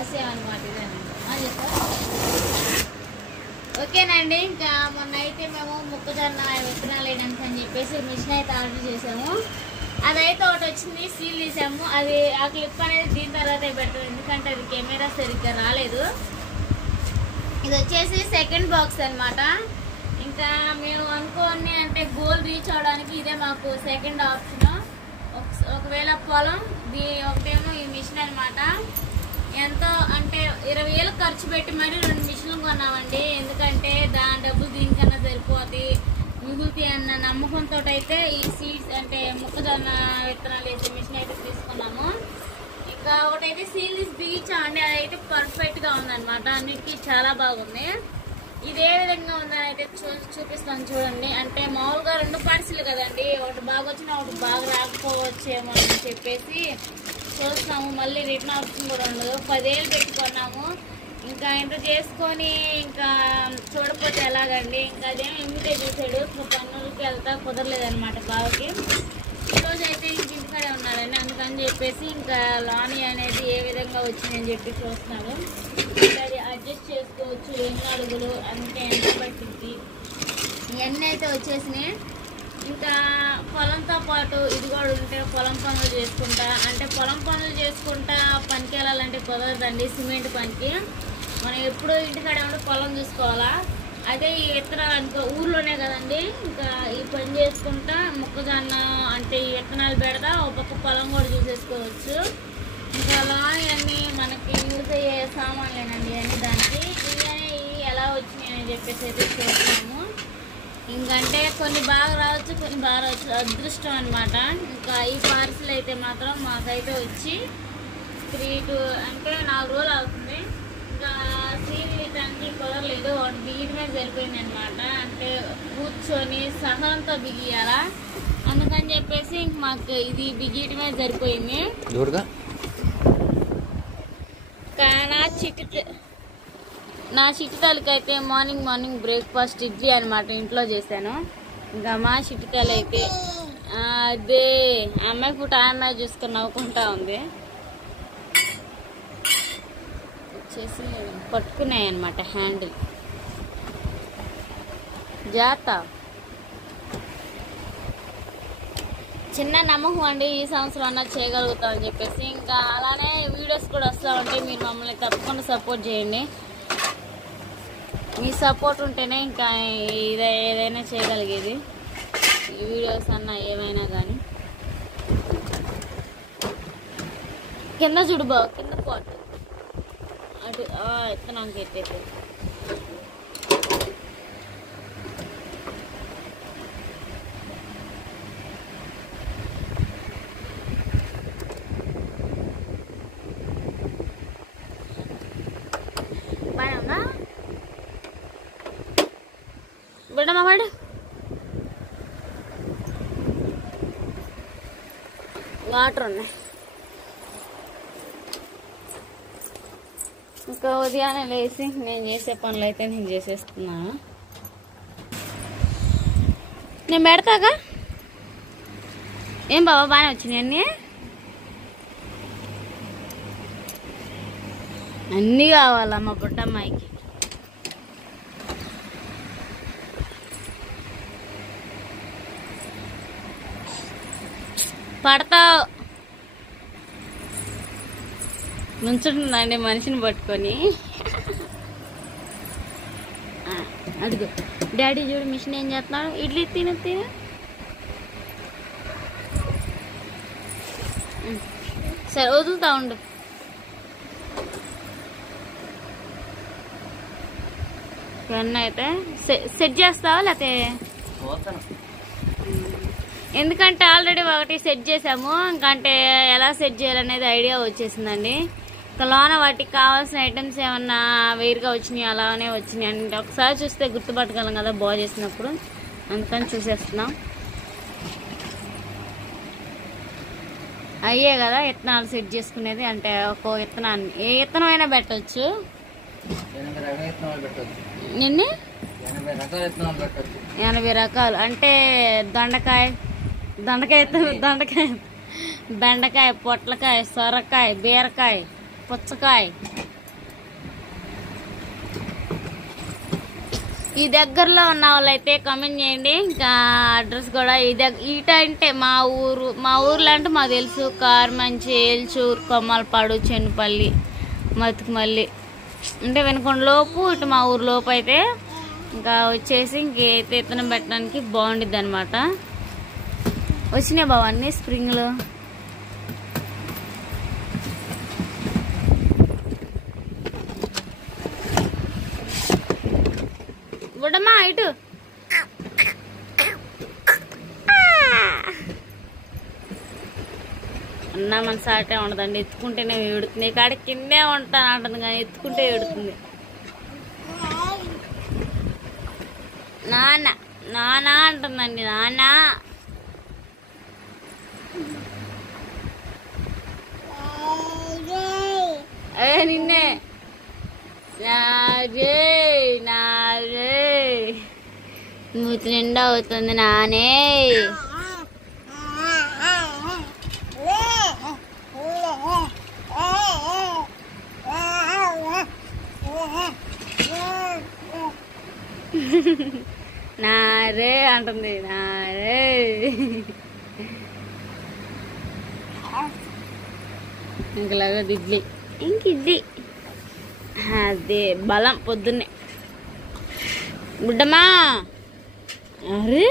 ఆశయం అనమాట ఇదేనండి. ఓకేనండి. ఇంకా మొన్న అయితే మేము మొక్కజొన్న విత్తనాలు వేయడానికి అని చెప్పేసి మిషన్ అయితే ఆర్డర్ చేసాము. అదైతే ఒకటి వచ్చింది, సీల్ తీసాము. అది ఆ క్లిప్ అనేది దీని తర్వాత పెడతాం, ఎందుకంటే అది కెమెరా సరిగ్గా రాలేదు. ఇది వచ్చేసి సెకండ్ బాక్స్ అనమాట. ఇంకా మేము అనుకోని అంటే గోల్ రీచ్ అవడానికి ఇదే మాకు సెకండ్ ఆప్షన్. ఒకవేళ పొలం ఒకటేమో ఈ మిషన్ అనమాట. ఎంతో అంటే 20,000 ఖర్చు పెట్టి మరి 2 మిషన్లు కొన్నామండి. ఎందుకంటే దాని డబ్బులు దీనికన్నా సరిపోతాయి మిగులుతాయి అన్న నమ్మకంతో అయితే ఈ సీడ్స్ అంటే మొక్కజొన్న విత్తనాలు వేసే మిషన్ అయితే తీసుకున్నాము. ఇంకా ఒకటైతే సీల్ తీసి బిగించామండి. అదైతే పర్ఫెక్ట్గా ఉందన్నమాట, అన్నిటికీ చాలా బాగుంది. ఇదే విధంగా ఉందని అయితే చూపిస్తాను చూడండి. అంటే మామూలుగా 2 పార్సిల్ కదండి, ఒకటి బాగా వచ్చినా ఒకటి బాగా రాకపోవచ్చేమో అని చెప్పేసి చూస్తాము. మళ్ళీ రిటర్న్ ఆప్షన్ కూడా ఉండదు. 10,000 పెట్టుకున్నాము. ఇంకా ఇంత చేసుకొని ఇంకా చూడకపోతే ఎలాగండి. ఇంకా అదేమో ఇమ్మిటే చూసాడు, పన్నులకి వెళ్తా కుదరలేదనమాట బావకి. ఈరోజు అయితే ఇంటికాడే ఉన్నాడండి, అందుకని చెప్పేసి ఇంకా లానీ అనేది ఏ విధంగా వచ్చిందని చెప్పి చూస్తున్నాడు. అది అడ్జస్ట్ చేసుకోవచ్చు, ఎన్ని అడుగులు అంటే ఎంత పట్టింది ఇవన్నీ అయితే వచ్చేసినాయి. ఇంకా పొలంతో పాటు ఇది కూడా ఉంటే పొలం పనులు చేసుకుంటా అంటే పొలం పనులు చేసుకుంటా పనికి వెళ్ళాలంటే కుదరదండి. సిమెంట్ పనికి మనం ఎప్పుడూ ఇంటికాడే ఉంటే పొలం చూసుకోవాలా. అదే ఈ విత్తనాలు ఇంకా ఊర్లోనే కదండి, ఇంకా ఈ పని చేసుకుంటా మొక్కజొన్న అంటే ఈ విత్తనాలు పెడతా ఒక పక్క పొలం కూడా చూసేసుకోవచ్చు. ఇంకా అలా ఇవన్నీ మనకి యూజ్ అయ్యే సామాన్లేనండి అన్నీ. దానికి ఇవన్నీ ఎలా వచ్చినాయి అని చెప్పేసి అయితే చూస్తున్నాము. ఇంకంటే కొన్ని బాగా రావచ్చు, కొన్ని బాగా రావచ్చు, అదృష్టం అనమాట. ఇంకా ఈ పార్సిల్ అయితే మాత్రం మాకైతే వచ్చి 3 to 4 రోజులు అవుతుంది. ఇంకా సీల్ తీయడానికి కుదరలేదు, ఒకటి బిగియడమే సరిపోయింది అనమాట. అంటే కూర్చొని సహనంతో బిగియాలా, అందుకని చెప్పేసి ఇంక మాకు ఇది బిగియడమే సరిపోయింది. నా చిట్టితలకి అయితే మార్నింగ్ బ్రేక్ఫాస్ట్ ఇడ్లీ అనమాట ఇంట్లో చేశాను. ఇంకా మా చిట్టితలు అయితే అదే అమ్మాయి పూట అమ్మాయి చూసుకొని నవ్వుకుంటా ఉంది. వచ్చేసి పట్టుకున్నాయి అనమాట హ్యాండిల్ జాత. చిన్న నమ్మకం అండి, ఈ సంవత్సరం అన్నా చేయగలుగుతామని చెప్పేసి. ఇంకా అలానే వీడియోస్ కూడా వస్తూ ఉంటాయి, మీరు మమ్మల్ని తప్పకుండా సపోర్ట్ చేయండి. మీ సపోర్ట్ ఉంటేనే ఇంకా ఏదైనా చేయగలిగేది, ఈ వీడియోస్ అన్నా ఏమైనా కానీ. కింద చూడు బావ, కింద పోటు అటు ఎత్తనానికి ఎట్టయితే బాగా బిడ్డమ్మా వాడు వాటర్ ఉన్నాయి. ఇంకా ఉదయాన్నే లేచి నేను చేసే పనులు అయితే నేను చేసేస్తున్నాను. నేను పెడతాగా ఏం బాబా బాగానే వచ్చినాయి అన్నీ కావాలమ్మ బుడ్డమ్మాయికి. పడతావు నుంచుంటుందండి మనిషిని పట్టుకొని. అదిగో డాడీ చూడు మిషన్ ఏం చేస్తున్నాడు, ఇడ్లీ తిను. సరే వదులుతా ఉండు. పెన్ అయితే సెట్ చేస్తావా లేకపోతే? ఎందుకంటే ఆల్రెడీ ఒకటి సెట్ చేసాము, ఇంకంటే ఎలా సెట్ చేయాలనేది ఐడియా వచ్చేసిందండి. ఇంకా లోన వాటికి కావాల్సిన ఐటమ్స్ ఏమన్నా వేరుగా వచ్చినాయి అలానే వచ్చినాయి అంటే ఒకసారి చూస్తే గుర్తుపట్టగలం కదా బాగా చేసినప్పుడు, అందుకని చూసేస్తున్నాం. అయ్యే కదా విత్తనాలు సెట్ చేసుకునేది, అంటే ఒక్కో విత్తనాన్ని ఏ విత్తనం అయినా పెట్టచ్చు. నిన్ను 80 రకాలు అంటే దొండకాయ, బెండకాయ, పొట్లకాయ, సొరకాయ, బీరకాయ, పుచ్చకాయ, ఈ దగ్గరలో ఉన్న వాళ్ళైతే కామెంట్ చేయండి. ఇంకా అడ్రస్ కూడా అంటే మా ఊర్లో అంటే మాకు తెలుసు. కార్మంచి, ఏల్చూరు, కొమ్మలపాడు, చెన్నుపల్లి, మతుకుమల్లి అంటే వెనుకొండ లోపు ఇటు మా ఊరు లోపు అయితే ఇంకా వచ్చేసి ఇంకైతే ఇత్తనం పెట్టడానికి బాగుండిద్ది అనమాట. వచ్చినాయి బావ అన్నీ స్ప్రింగ్లు. బుడ్డమ్మా ఇటు అన్నా మన సాటే ఉండదండి. ఎత్తుకుంటేనే ఏడుతుంది. కాడ కిందే ఉంటాను అంటుంది కానీ ఎత్తుకుంటే ఏడుతుంది. నాన్న నాన్న అంటుందండి. నాన్న నిన్నే నాగే నాగే మూతి నిండా అవుతుంది నానే. నారే అంటుంది. నారే ఇంకలాగా ఇడ్లీ ఇడ్లీ అదే బలం పొద్దున్నే. బుడ్డమ్మా అరే